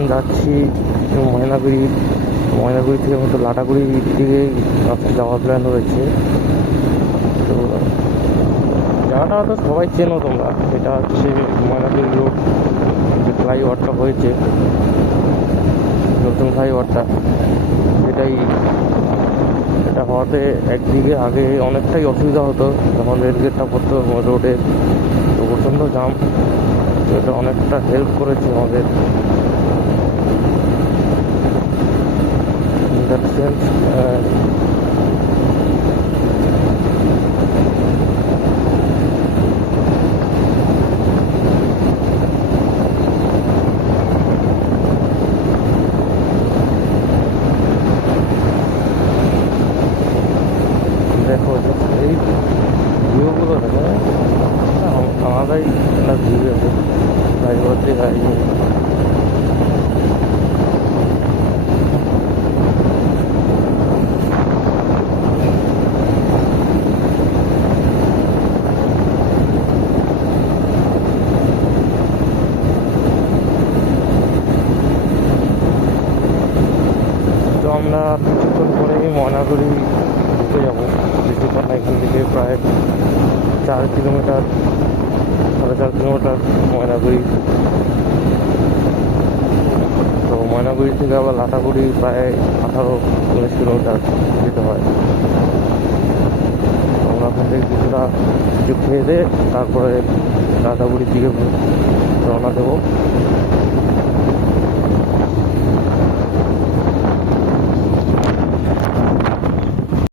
এখন যাচ্ছি ময়নাগুড়ি থেকে মতো লাটাগুড়ির দিকে রাস্তা যাওয়ার প্ল্যান রয়েছে। তো জায়গাটা তো সবাই চেনো তোমরা, এটা হচ্ছে ময়নাগুড়ি রোড, যে ফ্লাইওভারটা হয়েছে, নতুন ফ্লাইওভারটা, এটা হওয়াতে একদিকে আগে অনেকটাই অসুবিধা হতো যখন রেলগেটটা পড়তো রোডে, তো প্রচণ্ড জাম। তো এটা অনেকটা হেল্প করেছে আমাদের ইন দ্যাট সেন্স। দেখো এই ভিউগুলো দেখো, আলাদাই একটা ভিউ আছে ফ্লাইওভার দিয়ে গাড়ি। তো আমরা কিছুক্ষণ পরেই ময়নাগুড়ি ঢুকে যাবো। বেশিক্ষণ না, এখান থেকে প্রায় 4 কিলোমিটার, 4.5 কিলোমিটার ময়নাগুড়ি। তো ময়নাগুড়ি থেকে আবার লাটাগুড়ি প্রায় 18-19 কিলোমিটার যেতে হয়। তো আমরা ওখান থেকে কিছু খেয়ে দিয়ে তারপরে লাটাগুড়ির দিকে রওনা দেবো।